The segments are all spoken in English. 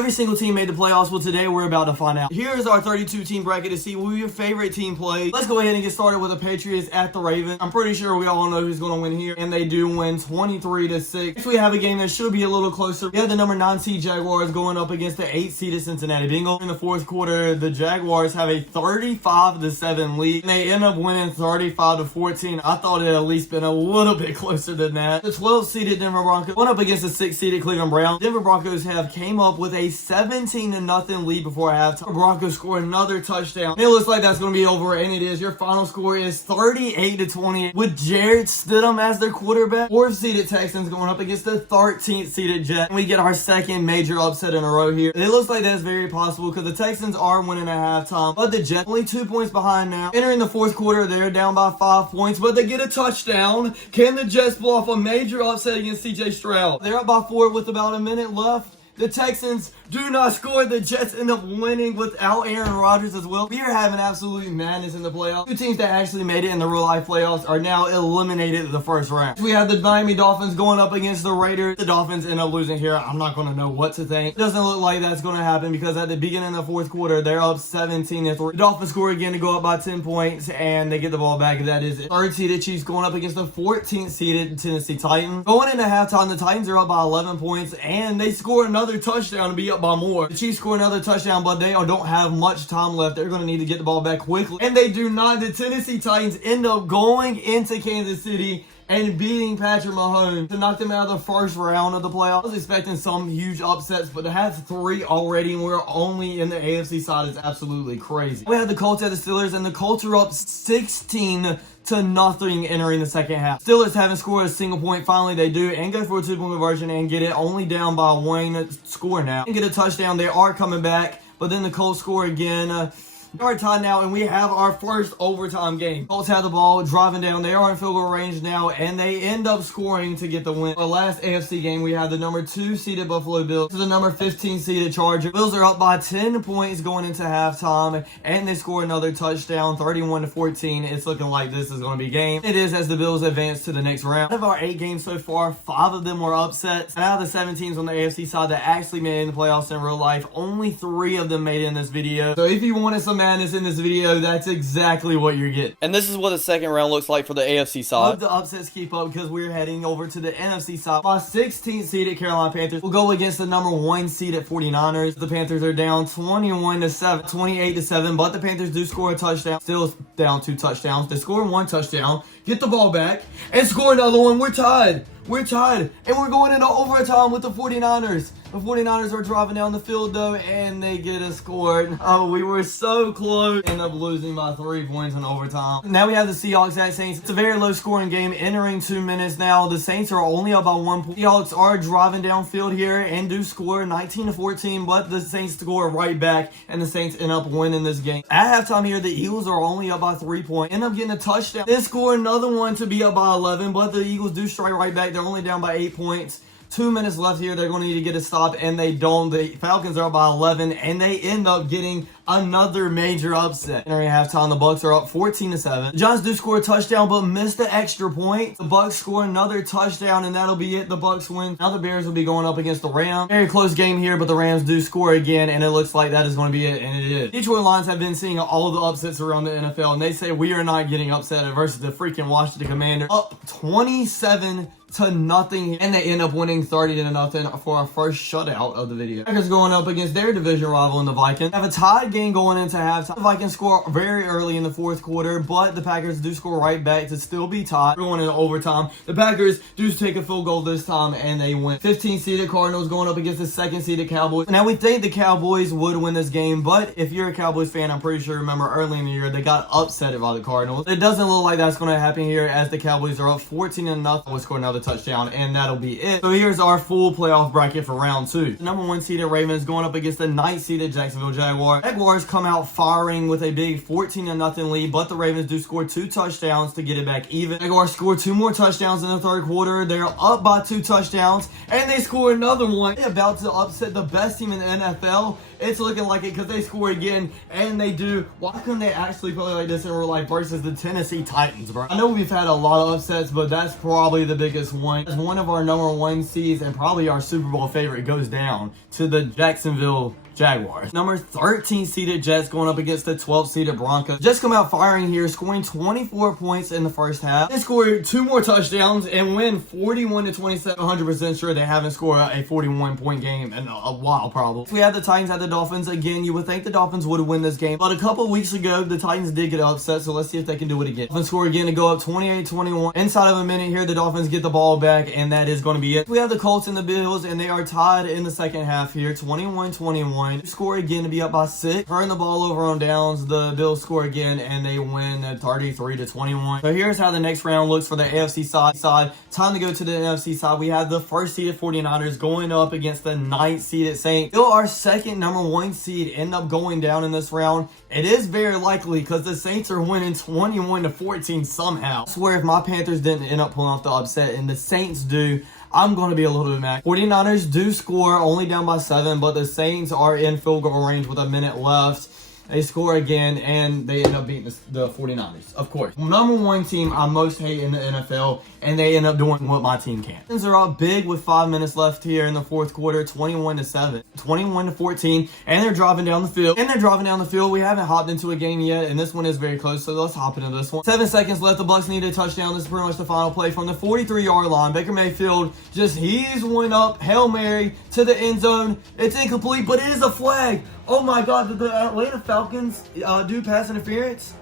every single team made the playoffs. Well, today we're about to find out. Here's our 32 team bracket to see who your favorite team plays. Let's go ahead and get started with the Patriots at the Ravens. I'm pretty sure we all know who's going to win here, and they do win 23-6. Next, we have a game that should be a little closer. We have the number 9 seed Jaguars going up against the 8 seeded Cincinnati Bengals. In the fourth quarter, the Jaguars have a 35-7 lead, and they end up winning 35-14. I thought it had at least been a little bit closer than that. The 12 seeded Denver Broncos went up against the 6 seeded Cleveland Browns. Denver Broncos have came up with a 17-0 lead before halftime. The Broncos score another touchdown. And it looks like that's going to be over, and it is. Your final score is 38-20 with Jarrett Stidham as their quarterback. 4th seeded Texans going up against the 13th seeded Jets. We get our second major upset in a row here. It looks like that's very possible because the Texans are winning at halftime, but the Jets only 2 points behind now. Entering the fourth quarter, they're down by 5 points, but they get a touchdown. Can the Jets pull off a major upset against CJ Stroud? They're up by 4 with about a minute left. The Texans do not score. The Jets end up winning without Aaron Rodgers as well. We are having absolute madness in the playoffs. 2 teams that actually made it in the real life playoffs are now eliminated in the first round. We have the Miami Dolphins going up against the Raiders. The Dolphins end up losing here. I'm not going to know what to think. It doesn't look like that's going to happen because at the beginning of the fourth quarter, they're up 17-3. The Dolphins score again to go up by 10 points, and they get the ball back. That is it. 3rd seeded Chiefs going up against the 14th seeded Tennessee Titans. Going into halftime, the Titans are up by 11 points, and they score another touchdown to be up by more. The Chiefs score another touchdown, but they don't have much time left. They're going to need to get the ball back quickly, and they do not. The Tennessee Titans end up going into Kansas City and beating Patrick Mahomes to knock them out of the first round of the playoffs. I was expecting some huge upsets, but to have 3 already and we're only in the AFC side is absolutely crazy. We have the Colts at the Steelers, and the Colts are up 16-0 entering the second half. Steelers haven't scored a single point. Finally, they do, and go for a 2-point conversion and get it only down by 1 score now. And get a touchdown. They are coming back, but then the Colts score again. Our time now, and we have our first overtime game. Colts have the ball, driving down. They are in field goal range now, and they end up scoring to get the win. For the last AFC game, we have the number 2 seeded Buffalo Bills to the number 15 seeded Chargers. Bills are up by 10 points going into halftime, and they score another touchdown, 31-14. It's looking like this is going to be game. It is, as the Bills advance to the next round. Out of our 8 games so far, 5 of them were upsets. And out of the 7 teams on the AFC side that actually made it in the playoffs in real life, only 3 of them made it in this video. So if you wanted some madness in this video, that's exactly what you're getting. And this is what the second round looks like for the AFC side. Hope the upsets keep up because we're heading over to the NFC side. My 16th seeded Carolina Panthers will go against the number 1 seeded 49ers. The Panthers are down 21-7, 28-7, but the Panthers do score a touchdown. Still down 2 touchdowns. They score 1 touchdown, get the ball back, and score another one. We're tied. We're tied, and we're going into overtime with the 49ers. The 49ers are driving down the field, though, and they get a score. Oh, we were so close. End up losing by 3 points in overtime. Now we have the Seahawks at Saints. It's a very low-scoring game, entering 2 minutes now. The Saints are only up by 1 point. Seahawks are driving downfield here and do score 19-14, but the Saints score right back, and the Saints end up winning this game. At halftime here, the Eagles are only up by 3 points. End up getting a touchdown. Then score another one to be up by 11, but the Eagles do strike right back. They're only down by 8 points. 2 minutes left here. They're going to need to get a stop, and they don't. The Falcons are up by 11, and they end up getting another major upset. Entering halftime, the Bucs are up 14-7. The Giants do score a touchdown, but miss the extra point. The Bucs score another touchdown, and that'll be it. The Bucs win. Now the Bears will be going up against the Rams. Very close game here, but the Rams do score again, and it looks like that is going to be it, and it is. Detroit Lions have been seeing all the upsets around the NFL, and they say we are not getting upset versus the freaking Washington Commanders. Up 27-0, and they end up winning 30-0 for our first shutout of the video. Packers going up against their division rival in the Vikings. Have a tied game going into halftime. The Vikings score very early in the fourth quarter, but the Packers do score right back to still be tied. We're going into overtime. The Packers do take a field goal this time, and they win. 15-seeded Cardinals going up against the 2nd-seeded Cowboys. Now we think the Cowboys would win this game, but if you're a Cowboys fan, I'm pretty sure remember early in the year they got upset by the Cardinals. It doesn't look like that's going to happen here, as the Cowboys are up 14-0. We'll score another touchdown, and that'll be it. So here's our full playoff bracket for round 2. The number 1 seeded Ravens going up against the 9th seeded Jacksonville Jaguars. Jaguars come out firing with a big 14-0 lead, but the Ravens do score 2 touchdowns to get it back even. Jaguars score 2 more touchdowns in the third quarter. They're up by 2 touchdowns, and they score another one. They're about to upset the best team in the NFL. It's looking like it because they score again, and they do. Why couldn't they actually play like this in real life versus the Tennessee Titans, bro? I know we've had a lot of upsets, but that's probably the biggest this one, as one of our number 1 seeds and probably our Super Bowl favorite goes down to the Jacksonville Jaguars. Number 13 seeded Jets going up against the 12 seeded Broncos. Jets come out firing here, scoring 24 points in the first half. They scored 2 more touchdowns and win 41-27. 100% sure they haven't scored a 41-point game in a while, probably. We had the Titans at the Dolphins. Again, you would think the Dolphins would win this game, but a couple weeks ago, the Titans did get upset, so let's see if they can do it again. Dolphins score again to go up 28-21. Inside of a minute here, the Dolphins get the ball back, and that is going to be it. We have the Colts and the Bills, and they are tied in the second half here, 21-21. Score again to be up by 6. Turn the ball over on downs. The Bills score again and they win 33-21. So here's how the next round looks for the AFC side. Time to go to the NFC side. We have the first seeded 49ers going up against the 9th seeded Saints. Still our second number 1 seed end up going down in this round. It is very likely because the Saints are winning 21-14 somehow. I swear if my Panthers didn't end up pulling off the upset and the Saints do, I'm going to be a little bit mad. 49ers do score, only down by 7, but the Saints are in field goal range with a minute left. They score again, and they end up beating the 49ers, of course. Number 1 team I most hate in the NFL, and they end up doing what my team can. Things are up big with 5 minutes left here in the fourth quarter, 21-7, 21-14, and they're driving down the field. We haven't hopped into a game yet, and this one is very close, so let's hop into this one. 7 seconds left. The Bucs need a touchdown. This is pretty much the final play from the 43-yard line. Baker Mayfield just heaves one up, Hail Mary to the end zone. It's incomplete, but it is a flag. Oh my God, did the Atlanta Falcons do pass interference?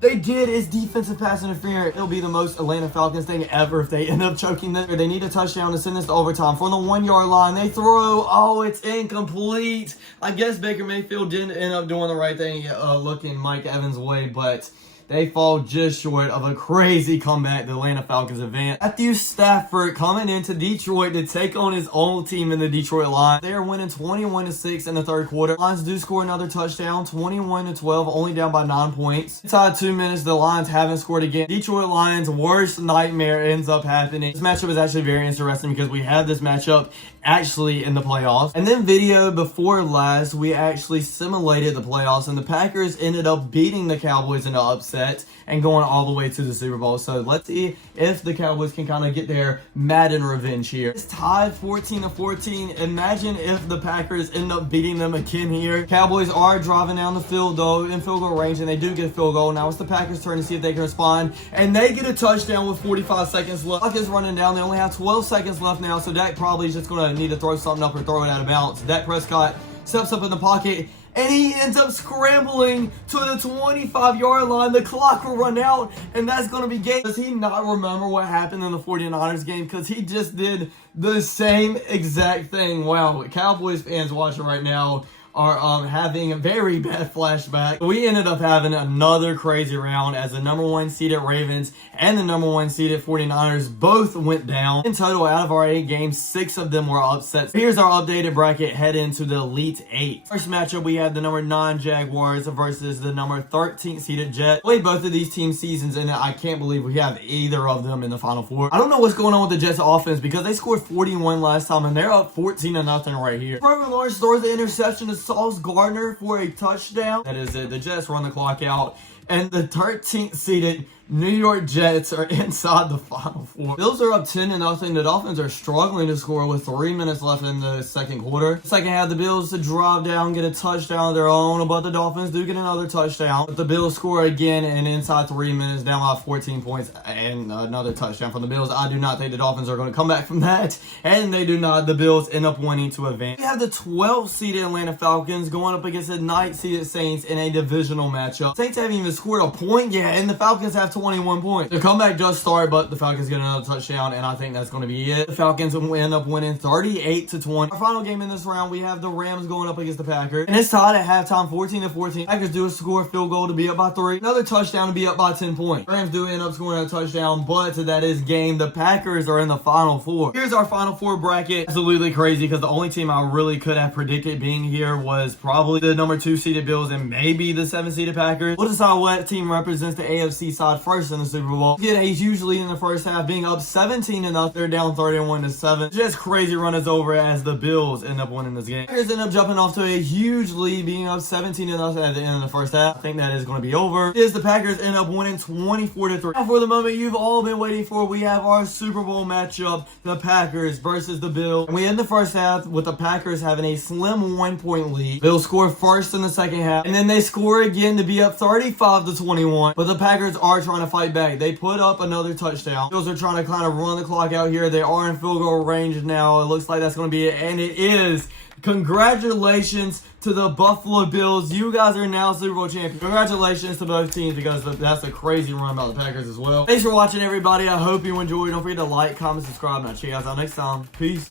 They did. It's defensive pass interference. It'll be the most Atlanta Falcons thing ever if they end up choking this. They need a touchdown to send this to overtime. From the 1-yard line, they throw. Oh, it's incomplete. I guess Baker Mayfield didn't end up doing the right thing, looking Mike Evans' way, but they fall just short of a crazy comeback. The Atlanta Falcons advance. Matthew Stafford coming into Detroit to take on his own team in the Detroit Lions. They are winning 21-6 in the third quarter. Lions do score another touchdown, 21-12, only down by 9 points. Inside 2 minutes, the Lions haven't scored again. Detroit Lions' worst nightmare ends up happening. This matchup is actually very interesting because we have this matchup actually in the playoffs. And then video before last, we actually simulated the playoffs, and the Packers ended up beating the Cowboys in the upset and going all the way to the Super Bowl. So let's see if the Cowboys can kind of get their Madden revenge here. It's tied 14-14. Imagine if the Packers end up beating them again here. Cowboys are driving down the field though in field goal range, and they do get a field goal. Now it's the Packers' turn to see if they can respond, and they get a touchdown with 45 seconds left. Clock is running down. They only have 12 seconds left now, so Dak probably is just going to need to throw something up or throw it out of bounds. Dak Prescott steps up in the pocket, and he ends up scrambling to the 25-yard line. The clock will run out, and that's going to be game. Does he not remember what happened in the 49ers game? Because he just did the same exact thing. Wow, Cowboys fans watching right now are having a very bad flashback. We ended up having another crazy round as the number 1 seeded Ravens and the number 1 seeded 49ers both went down. In total, out of our 8 games, 6 of them were upsets. Here's our updated bracket head into the Elite 8. First matchup, we had the number 9 Jaguars versus the number 13 seeded Jets. Played both of these team seasons, and I can't believe we have either of them in the Final Four. I don't know what's going on with the Jets offense because they scored 41 last time, and they're up 14-0 right here. Trevor Lawrence throws the interception to Sauce Gardner for a touchdown. That is it. The Jets run the clock out, and the 13th seeded New York Jets are inside the Final Four. Bills are up 10-0. The Dolphins are struggling to score with 3 minutes left in the second quarter. Second half, the Bills to drive down, get a touchdown of their own, but the Dolphins do get another touchdown. But the Bills score again, and inside 3 minutes, down by 14 points, and another touchdown from the Bills. I do not think the Dolphins are going to come back from that, and they do not. The Bills end up winning to advance. We have the 12th seeded Atlanta Falcons going up against the 9th seeded Saints in a divisional matchup. Saints haven't even scored a point yet, and the Falcons have 21 points. The comeback does start, but the Falcons get another touchdown, and I think that's going to be it. The Falcons end up winning 38-20. Our final game in this round, we have the Rams going up against the Packers, and it's tied at halftime, 14-14. Packers do score a field goal to be up by 3. Another touchdown to be up by 10 points. Rams do end up scoring a touchdown, but that is game. The Packers are in the Final Four. Here's our Final Four bracket. Absolutely crazy because the only team I really could have predicted being here was probably the number 2 seeded Bills and maybe the 7 seeded Packers. We'll decide what team represents the AFC side first in the Super Bowl. Get a huge lead in the first half, being up 17-0. They're down 31-7. Just crazy run is over as the Bills end up winning this game. Packers end up jumping off to a huge lead, being up 17-0 at the end of the first half. I think that is going to be over. Is the Packers end up winning 24-3. Now for the moment you've all been waiting for, we have our Super Bowl matchup, the Packers versus the Bills. And we end the first half with the Packers having a slim 1-point lead. Bills score first in the second half, and then they score again to be up 35-21. But the Packers are trying to fight back. They put up another touchdown. Bills are trying to kind of run the clock out here. They are in field goal range now. It looks like that's going to be it, and it is. Congratulations to the Buffalo Bills. You guys are now Super Bowl champions. Congratulations to both teams, because that's a crazy run by the Packers as well. Thanks for watching, everybody. I hope you enjoyed. Don't forget to like, comment, subscribe, and I'll check you guys out next time. Peace.